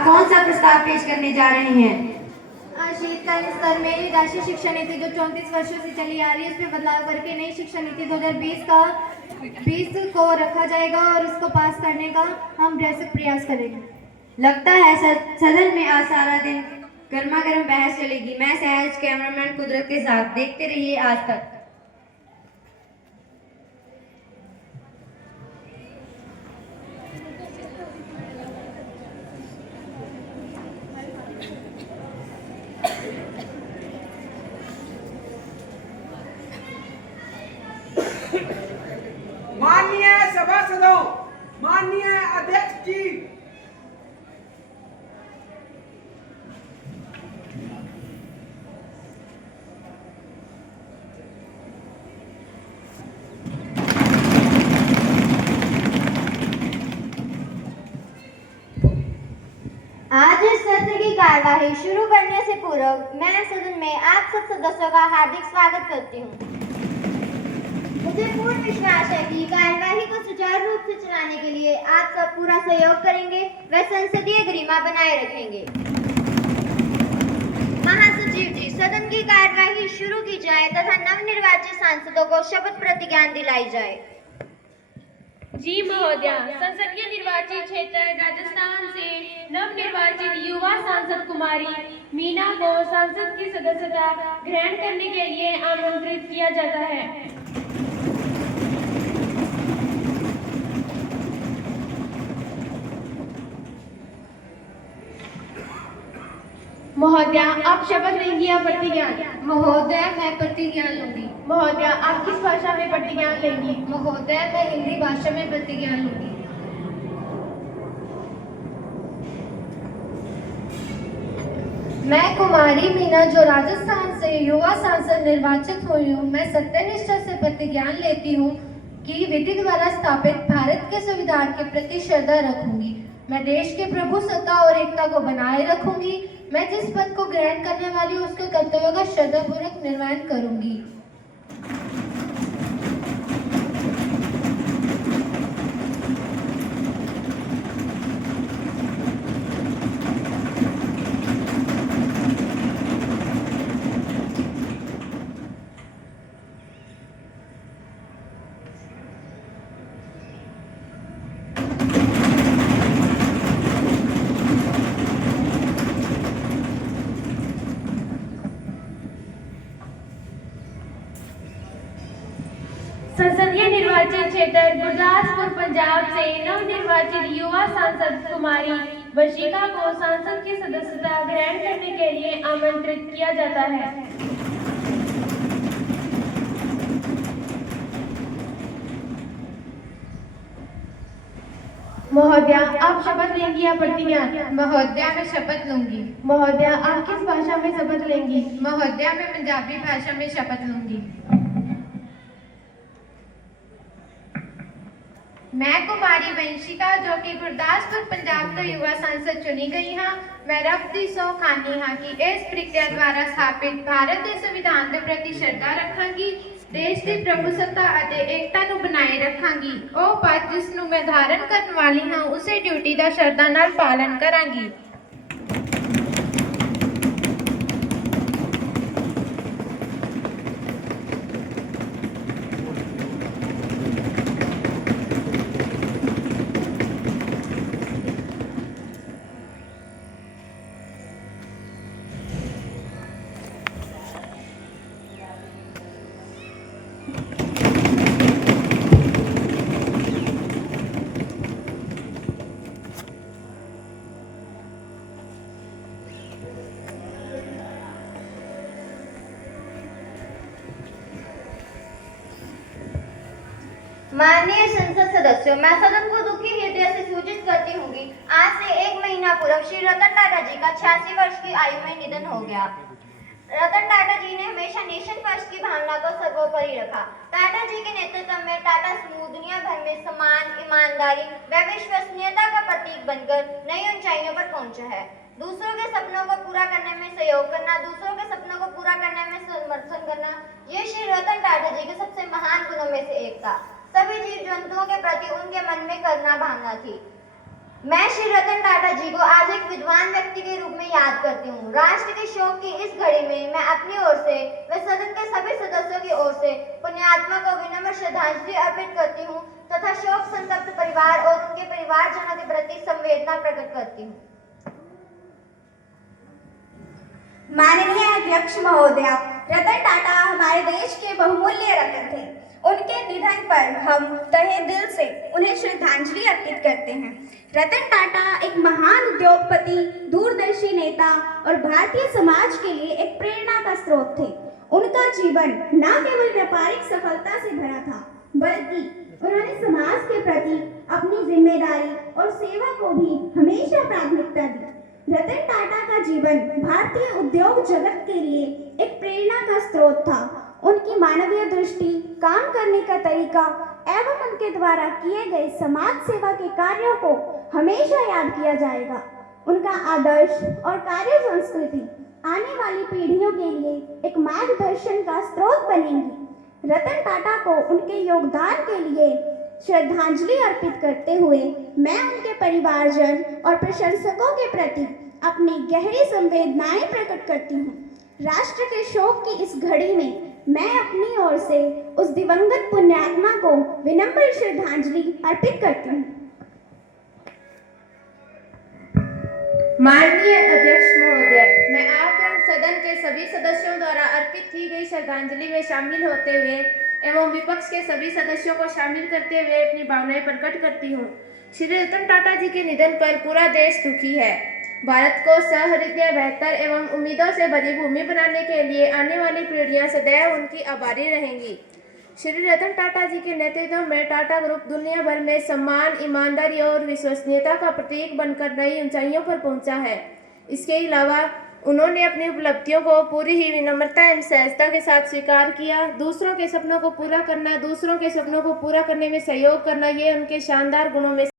आप कौन सा प्रस्ताव पेश करने जा रहे हैं? शीतकालीन स्तर में राष्ट्रीय शिक्षा नीति जो 34 वर्षों से चली आ रही है उसमें बदलाव करके नई शिक्षा नीति 2020 को रखा जाएगा और उसको पास करने का हम भरसक प्रयास करेंगे। लगता है सदन में आज सारा दिन गर्मा गर्म बहस चलेगी। मैं सहज, कैमरामैन कुदरत के साथ। देखते रहिए आज तक। माननीय सभासदों, माननीय अध्यक्ष जी, आज इस सत्र की कार्यवाही शुरू करने से पूर्व मैं सदन में आप सब सदस्यों का हार्दिक स्वागत करती हूँ। मुझे पूर्ण विश्वास है कि कार्यवाही को सुचारू रूप से चलाने के लिए आप सब पूरा सहयोग करेंगे व संसदीय गरिमा बनाए रखेंगे। महासचिव जी, सदन की कार्यवाही शुरू की जाए तथा नवनिर्वाचित सांसदों को शपथ प्रतिज्ञा दिलाई जाए। जी महोदया, संसदीय निर्वाचित क्षेत्र राजस्थान से नवनिर्वाचित युवा सांसद कुमारी मीना को संसद की सदस्यता ग्रहण करने के लिए आमंत्रित किया जाता है। महोदया, आप शपथ लेंगी या प्रतिज्ञा? महोदय, मैं प्रतिज्ञा लूंगी। महोदया, आप किस भाषा में प्रतिज्ञा लेंगी? महोदय, मैं हिंदी भाषा में प्रतिज्ञा लूंगी। मैं कुमारी मीना जो राजस्थान से युवा सांसद निर्वाचित हुई हूँ, मैं सत्यनिष्ठा से प्रतिज्ञा लेती हूँ कि विधि द्वारा स्थापित भारत के संविधान के प्रति श्रद्धा रखूंगी। मैं देश के प्रभुसत्ता और एकता को बनाए रखूंगी। मैं जिस पद को ग्रहण करने वाली हूँ उसके कर्तव्यों का श्रद्धापूर्वक निर्वहन करूंगी। संसदीय निर्वाचित क्षेत्र गुरदासपुर पंजाब से नवनिर्वाचित युवा सांसद कुमारी वशिका को संसद की सदस्यता ग्रहण करने के लिए आमंत्रित किया जाता है। महोदया, आप शपथ लेंगी या प्रतिज्ञा? महोदय, मैं शपथ लूंगी। महोदया, आप किस भाषा में शपथ लेंगी? महोदय, मैं पंजाबी भाषा में शपथ लूंगी। मैं कुमारी वंशिका जो कि गुरदासपुर पंजाब तो युवा सांसद चुनी गई हाँ, मैं रखती सौ खानी हाँ कि इस प्रक्रिया द्वारा स्थापित भारत के संविधान के प्रति श्रद्धा रखांगी, देश की प्रभुसत्ता ਅਤੇ एकता ਨੂੰ बनाए रखांगी। ਉਹ ਪਦ ਜਿਸ ਨੂੰ मैं धारण ਕਰਨ वाली हाँ उसे ड्यूटी ਦਾ ਸ਼ਰਧਾ ਨਾਲ पालन करांगी। माननीय संसद सदस्यों, मैं सदन को दुखी हृदय से सूचित करती हूँ कि आज से 1 महीना पूर्व श्री रतन टाटा जी का 86 वर्ष की आयु में निधन हो गया। रतन टाटा जी ने हमेशा नेशन फर्स्ट की भावना को सर्वोपरि रखा। टाटा जी के नेतृत्व में टाटा समूह दुनिया भर में सम्मान, ईमानदारी व विश्वसनीयता का प्रतीक बनकर नई ऊंचाइयों पर पहुंचा है। दूसरों के सपनों को पूरा करने में सहयोग करना, दूसरों के सपनों को पूरा करने में समर्थन करना, ये श्री रतन टाटा जी के सबसे महान गुणों में से एक था। सभी जीव जंतुओं के प्रति उनके मन में करुणा भावना थी। मैं श्री रतन टाटा जी को आज एक विद्वान करती हूँ। राष्ट्र के शोक की इस घड़ी में मैं अपनी ओर से व सदन के सभी सदस्यों की ओर से पुण्यात्मा को विनम्र श्रद्धांजलि अर्पित करती हूँ तथा शोक संतप्त परिवार और उनके परिवारजनों के प्रति संवेदना प्रकट करती हूँ। माननीय अध्यक्ष महोदया, रतन टाटा हमारे देश के बहुमूल्य रत्न थे। उनके निधन पर हम तहे दिल से उन्हें श्रद्धांजलि अर्पित करते हैं। रतन टाटा एक महान उद्योगपति, दूरदर्शी नेता और भारतीय समाज के लिए एक प्रेरणा का स्रोत थे। उनका जीवन न केवल व्यापारिक सफलता से भरा था, बल्कि उन्होंने समाज के प्रति अपनी जिम्मेदारी और सेवा को भी हमेशा प्राथमिकता दी। रतन टाटा का जीवन भारतीय उद्योग जगत के लिए एक प्रेरणा का स्रोत था। उनकी मानवीय दृष्टि, काम करने का तरीका एवं उनके द्वारा किए गए समाज सेवा के कार्यों को हमेशा याद किया जाएगा। उनका आदर्श और कार्य संस्कृति आने वाली पीढ़ियों के लिए एक मार्गदर्शन का स्रोत बनेंगी। रतन टाटा को उनके योगदान के लिए श्रद्धांजलि अर्पित करते हुए मैं उनके परिवारजन और प्रशंसकों के प्रति अपनी गहरी संवेदनाएं प्रकट करती हूँ। राष्ट्र के शोक की इस घड़ी में मैं अपनी ओर से उस दिवंगत पुण्यात्मा को विनम्र श्रद्धांजलि अर्पित करती हूँ। माननीय अध्यक्ष महोदय, मैं आप सदन के सभी सदस्यों द्वारा अर्पित की गई श्रद्धांजलि में शामिल होते हुए एवं विपक्ष के सभी सदस्यों को शामिल करते हुए अपनी भावनाएं प्रकट करती हूँ। श्री रतन टाटा जी के निधन पर पूरा देश दुखी है। भारत को सहृदय, बेहतर एवं उम्मीदों से भरी भूमि बनाने के लिए आने वाली पीढ़ियां सदैव उनकी आभारी रहेंगी। श्री रतन टाटा जी के नेतृत्व में टाटा ग्रुप दुनिया भर में सम्मान, ईमानदारी और विश्वसनीयता का प्रतीक बनकर नई ऊंचाइयों पर पहुंचा है। इसके अलावा उन्होंने अपनी उपलब्धियों को पूरी ही विनम्रता एवं सहजता के साथ स्वीकार किया। दूसरों के सपनों को पूरा करना, दूसरों के सपनों को पूरा करने में सहयोग करना, ये उनके शानदार गुणों में